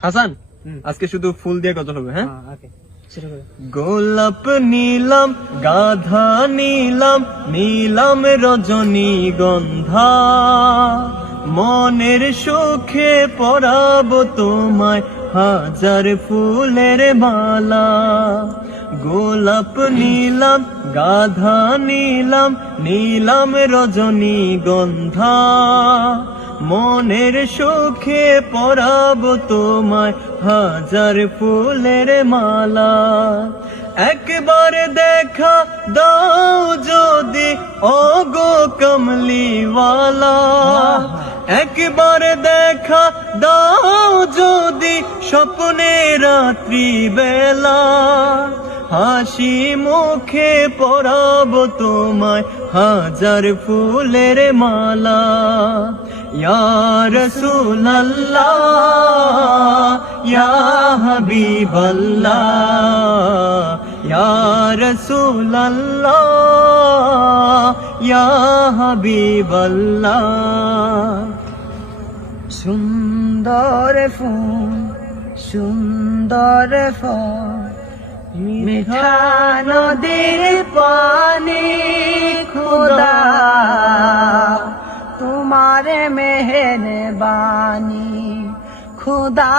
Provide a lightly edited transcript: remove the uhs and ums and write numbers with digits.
হাসান, আজকে শুধু ফুল দিয়ে কথা হবে। হ্যাঁ, গোলাপ নীলাম, গাধা নীলাম, নীলাম রজনীগন্ধা, মনের সুখে পরাবো তোমায় হাজার ফুলের মালা। গোলাপ নীলাম, গাধা নীলাম, নীলাম রজনীগন্ধা, মনের সুখে পরাবো তোমায় হাজার ফুলের মালা। একবার দেখা দাও যদি ওগো কমলিওয়ালা, একবার দেখা দাও যদি স্বপ্নে রাত্রি বেলা, হাসি মুখে পরাবো তোমায় হাজার ফুলের মালা। ইয়া রাসূলুল্লাহ, ইয়া হাবিবাল্লাহ, ইয়া রাসূলুল্লাহ, ইয়া হাবিবাল্লাহ। সুন্দর ফুল, সুন্দর ফল, মিঠা নদীর পানি, খোদা তোমার মেহেরবানি, খোদা।